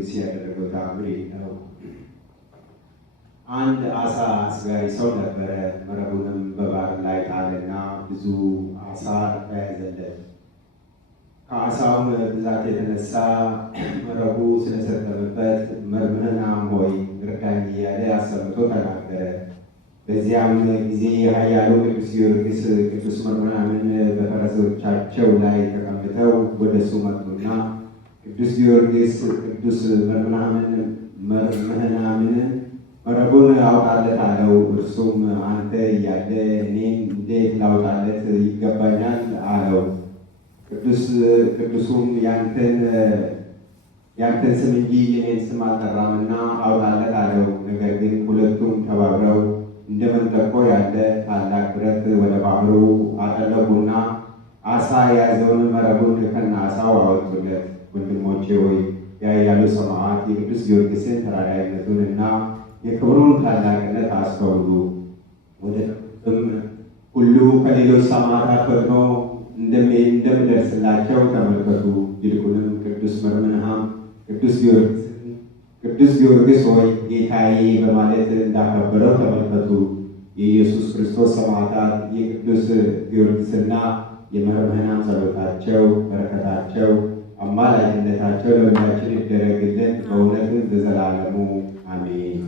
ጊዮርጊስ ያደረገው ተአምር ነው። አንድ አሳ አስጋሪ ሰው ነበረ። መረቡንም በባህር ላይ ጣለና ብዙ አሳ ተያዘለት። ከአሳውም ብዛት የተነሳ መረቡ ስለሰጠመበት መምህናም ሆይ እርዳኝ እያለ አሰምቶ ተናገረ። በዚያም ጊዜ ኃያሉ ቅዱስ ጊዮርጊስ ቅዱስ መምህናምን በፈረሶቻቸው ላይ ተቀምጠው ወደ እሱ መጡና ቅዱስ ጊዮርጊስ ቅዱስ መምህናምን መረቡን አውጣለት አለው። እርሱም አንተ እያለ እኔን እንዴት ላውጣለት ይገባኛል አለው። ቅዱሱም ያንተን ስም እንጂ የኔን ስም አልጠራምና አውጣለት አለው። ነገር ግን ሁለቱም ተባብረው እንደ መንጠቆ ያለ ታላቅ ብረት ወደ ባህሩ አጠለቁና አሳ የያዘውን መረቡን ከነአሳው አወጡለት። ወንድሞቼ ሆይ የኃያሉ ሰማዕት የቅዱስ ጊዮርጊስን ተራዳኢነቱን እና የክብሩን ታላቅነት አስተውሉ። ወደፊትም ሁሉ ከሌሎች ሰማዕታት ፈጥኖ እንደምደርስላቸው ተመልከቱ። ይልቁንም ቅዱስ መምህናም ቅዱስ ጊዮርጊስ ሆይ ጌታዬ በማለት እንዳከበረው ተመልከቱ። የኢየሱስ ክርስቶስ ሰማዕታት የቅዱስ ጊዮርጊስና የመምህናን ጸሎታቸው፣ በረከታቸው፣ አማላጅነታቸው ለሁላችን ይደረግልን በእውነት ለዘላለሙ አሜን።